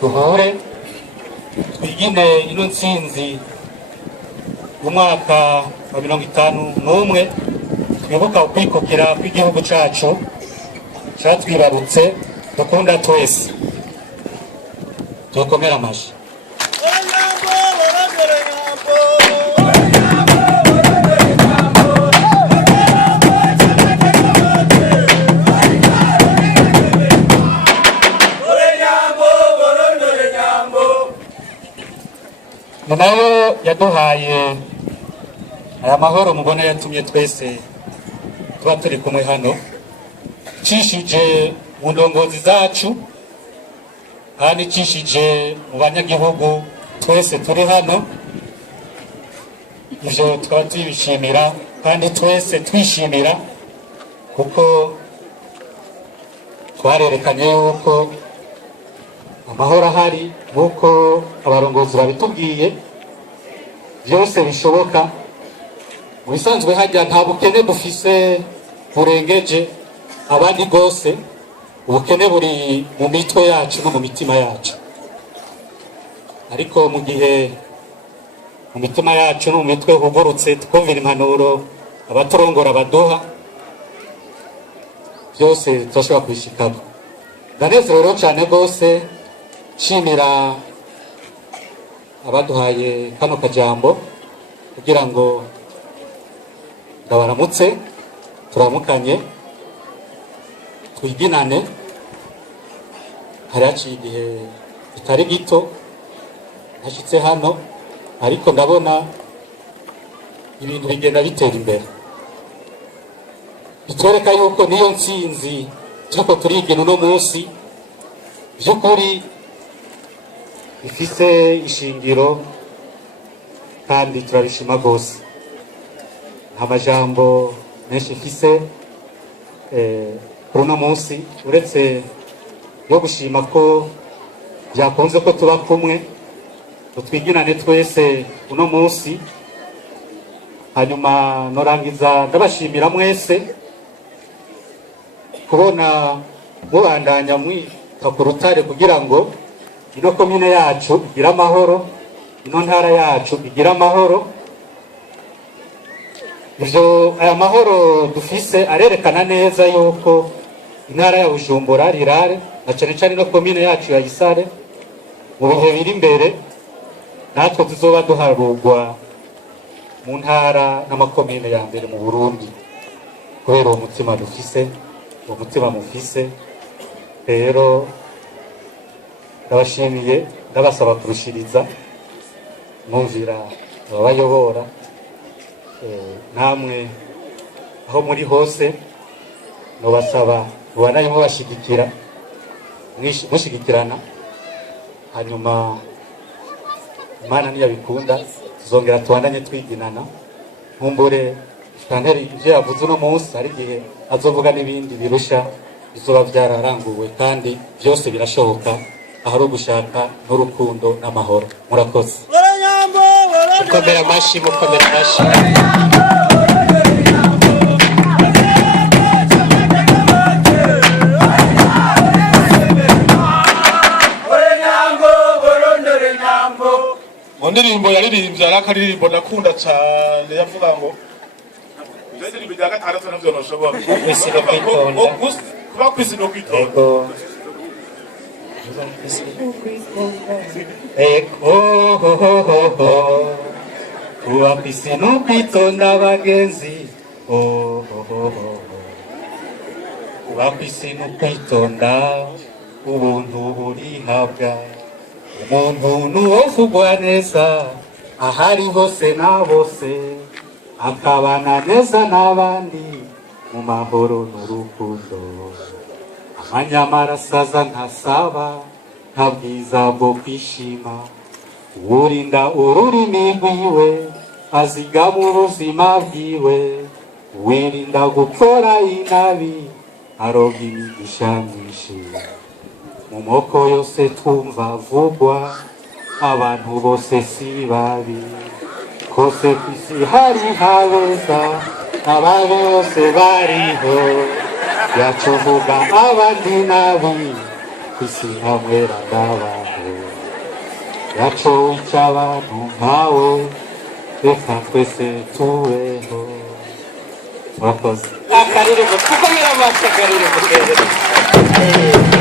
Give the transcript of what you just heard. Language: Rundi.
duhure twigine ino ntsinzi umwaka wa 51 twibuka ukwikukira kw'igihugu cacu catwibarutse dukunda twese. Tukomera amashi. Nayo yaduhaye aya mahoro mubona yatumye twese tuba turi kumwe hano, cishije mu ndongozi zacu kandi cishije mu banyagihugu twese turi hano. Ivyo tukaba tubishimira kandi twese twishimira kuko twarerekanye yuko amahoro ahari nk'uko abarongozi babitubwiye byose bishoboka. Mu bisanzwe hajya nta bukene dufise burengeje abandi rwose, ubukene buri mu mitwe yacu no mu mitima yacu, ariko mu gihe mu mitima yacu no mu mitwe hugurutse tukumvira impanuro abaturongora baduha, byose turashobora kubishikako. Ndanezerewe cyane rwose, shimira abaduhaye kano kajambo kugira ngo ndabaramutse, turamukanye, twiginane. Hari haciye igihe kitari gito nashyitse hano, ariko ndabona ibintu bigenda bitera imbere, bitwereka yuko niyo ntsinzi turiko turigina uno munsi by'ukuri ifise ishingiro kandi turabishima rwose. Nta majambo menshi ifise kuri uno munsi uretse yo gushima ko byakunze ko tuba kumwe, twiginane twese uno munsi. Hanyuma norangiza ndabashimira mwese kubona mubandanya mwita ku rutare kugira ngo ino komine yacu igira amahoro, ino ntara yacu igira amahoro. Ivyo aya mahoro dufise arerekana neza yuko intara ya Bujumbura rirare na cane cane no komine yacu ya Gisare mu bihe biri imbere natwe tuzoba duharugwa mu ntara n'amakomine ya mbere mu Burundi kubera uwo mutima dufise, uwo mutima mufise. Rero ndabashimiye, ndabasaba kurushiriza mwumvira ababayobora, namwe aho muri hose nobasaba mubandanye mubashigikira, mushigikirana. Hanyuma Imana niyabikunda tuzongera tubandanye twiginana. Nkumbure Shanteri ivyo yavuze uno munsi hari igihe azovuga n'ibindi birusha bizoba byararanguwe, kandi byose birashoboka ahari ugushaka n'urukundo n'amahoro. Murakoze. Mukomera amashi, mukomera amashi. Indirimbo yaririmbye arakaririmbo ndakunda cyane, yavuga ngo indirimbo ya gatandatu navyo noshobora kuba kwisi no kwitonda. Kuba kwisi no kwitonda bagenzi, kuba kwisi no kwitonda ubuntu burihabwa. Umuntu nuwovugwa neza ahari hose na bose, akabana neza n'abandi mu mahoro n'urukundo. Amanyamara asaza ntasaba, nta bwiza bwo kwishima. Urinda ururimi rwiwe azigama ubuzima bwiwe, wirinda gukora inabi aroga imigisha myinshi. Mu moko yose twumva vugwa abantu bose si babi, kose kwisi hari habeza ababi bose bariho, yacuvuga abandi nabi kwisi hamwe n'abantu. yaco icy'abantu nkawe reka twese tubeho. Murakoze. Akaririmbo kuko biramasa akaririmbo keza.